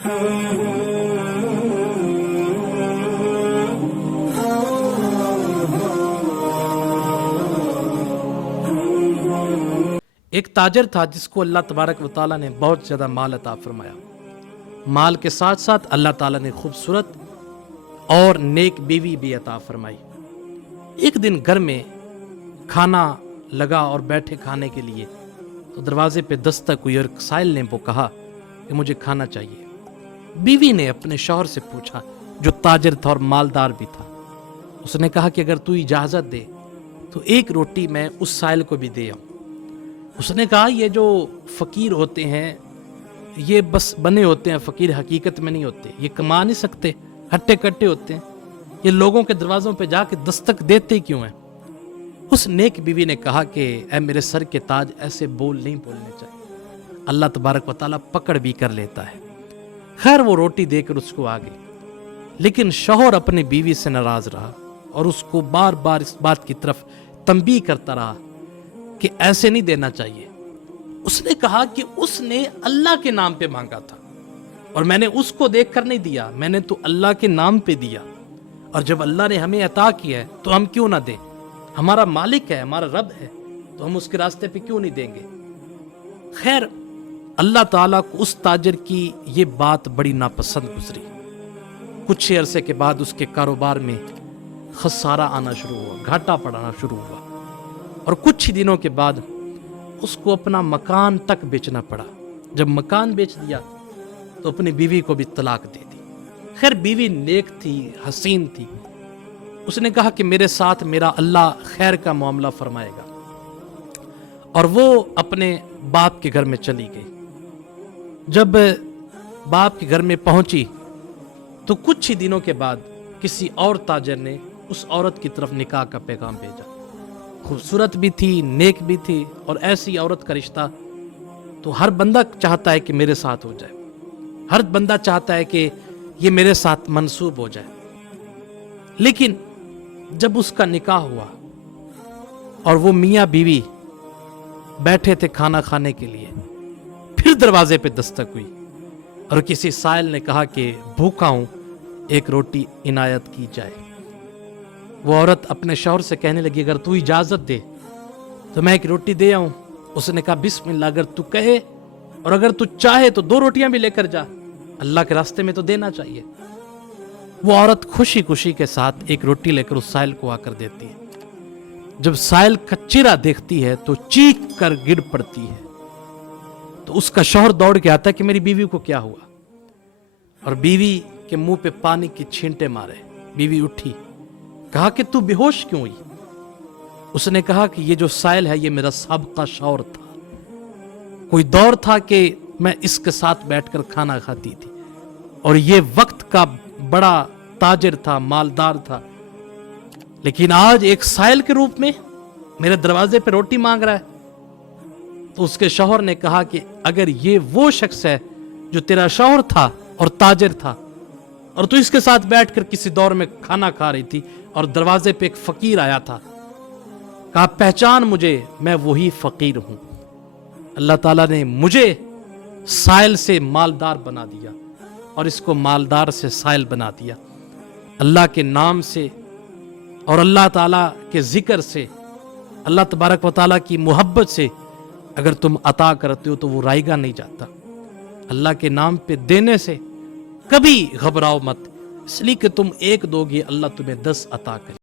ایک تاجر تھا جس کو اللہ تبارک و تعالیٰ نے بہت زیادہ مال عطا فرمایا. مال کے ساتھ ساتھ اللہ تعالیٰ نے خوبصورت اور نیک بیوی بھی عطا فرمائی. ایک دن گھر میں کھانا لگا اور بیٹھے کھانے کے لیے تو دروازے پہ دستک ہوئی اور سائل نے وہ کہا کہ مجھے کھانا چاہیے. بیوی نے اپنے شوہر سے پوچھا جو تاجر تھا اور مالدار بھی تھا. اس نے کہا کہ اگر تو اجازت دے تو ایک روٹی میں اس سائل کو بھی دے آؤں. اس نے کہا یہ جو فقیر ہوتے ہیں یہ بس بنے ہوتے ہیں، فقیر حقیقت میں نہیں ہوتے، یہ کما نہیں سکتے، ہٹے کٹے ہوتے ہیں، یہ لوگوں کے دروازوں پہ جا کے دستک دیتے کیوں ہیں؟ اس نیک بیوی نے کہا کہ اے میرے سر کے تاج، ایسے بول نہیں بولنے چاہیے، اللہ تبارک و تعالیٰ پکڑ بھی کر لیتا ہے. خیر وہ روٹی دے کر اس کو آ گئی، لیکن شوہر اپنی بیوی سے ناراض رہا اور اس کو بار بار اس بات کی طرف تنبیہ کرتا رہا کہ ایسے نہیں دینا چاہیے. اس نے کہا کہ اس نے اللہ کے نام پہ مانگا تھا اور میں نے اس کو دیکھ کر نہیں دیا، میں نے تو اللہ کے نام پہ دیا، اور جب اللہ نے ہمیں عطا کیا ہے تو ہم کیوں نہ دیں؟ ہمارا مالک ہے، ہمارا رب ہے، تو ہم اس کے راستے پہ کیوں نہیں دیں گے؟ خیر اللہ تعالیٰ کو اس تاجر کی یہ بات بڑی ناپسند گزری. کچھ عرصے کے بعد اس کے کاروبار میں خسارہ آنا شروع ہوا، گھاٹا پڑنا شروع ہوا، اور کچھ ہی دنوں کے بعد اس کو اپنا مکان تک بیچنا پڑا. جب مکان بیچ دیا تو اپنی بیوی کو بھی طلاق دے دی. خیر بیوی نیک تھی، حسین تھی. اس نے کہا کہ میرے ساتھ میرا اللہ خیر کا معاملہ فرمائے گا، اور وہ اپنے باپ کے گھر میں چلی گئی. جب باپ کے گھر میں پہنچی تو کچھ ہی دنوں کے بعد کسی اور تاجر نے اس عورت کی طرف نکاح کا پیغام بھیجا. خوبصورت بھی تھی، نیک بھی تھی، اور ایسی عورت کا رشتہ تو ہر بندہ چاہتا ہے کہ میرے ساتھ ہو جائے، ہر بندہ چاہتا ہے کہ یہ میرے ساتھ منسوب ہو جائے. لیکن جب اس کا نکاح ہوا اور وہ میاں بیوی بیٹھے تھے کھانا کھانے کے لیے، پھر دروازے پہ دستک ہوئی اور کسی سائل نے کہا کہ بھوکا ہوں، ایک روٹی عنایت کی جائے. وہ عورت اپنے شوہر سے کہنے لگی اگر تو اجازت دے تو میں ایک روٹی دے آؤں. اس نے کہا بسم اللہ، اگر تو کہے اور اگر تو چاہے تو 2 روٹیاں بھی لے کر جا، اللہ کے راستے میں تو دینا چاہیے. وہ عورت خوشی خوشی کے ساتھ ایک روٹی لے کر اس سائل کو آ کر دیتی ہے. جب سائل کا چہرہ دیکھتی ہے تو چیخ کر گر پڑتی ہے. تو اس کا شوہر دوڑ کے آتا ہے کہ میری بیوی کو کیا ہوا، اور بیوی کے منہ پہ پانی کی چھینٹے مارے. بیوی اٹھی، کہا کہ تو بے ہوش کیوں ہوئی؟ اس نے کہا کہ یہ جو سائل ہے یہ میرا سابقہ شوہر تھا. کوئی دور تھا کہ میں اس کے ساتھ بیٹھ کر کھانا کھاتی تھی، اور یہ وقت کا بڑا تاجر تھا، مالدار تھا، لیکن آج ایک سائل کے روپ میں میرے دروازے پہ روٹی مانگ رہا ہے. تو اس کے شوہر نے کہا کہ اگر یہ وہ شخص ہے جو تیرا شوہر تھا اور تاجر تھا، اور تو اس کے ساتھ بیٹھ کر کسی دور میں کھانا کھا رہی تھی اور دروازے پہ ایک فقیر آیا تھا، کہا پہچان مجھے، میں وہی فقیر ہوں. اللہ تعالیٰ نے مجھے سائل سے مالدار بنا دیا اور اس کو مالدار سے سائل بنا دیا. اللہ کے نام سے اور اللہ تعالیٰ کے ذکر سے، اللہ تبارک و تعالیٰ کی محبت سے اگر تم عطا کرتے ہو تو وہ رائے گا نہیں جاتا. اللہ کے نام پہ دینے سے کبھی گھبراؤ مت، اس لیے کہ تم 1 دو گے، اللہ تمہیں 10 عطا کرے.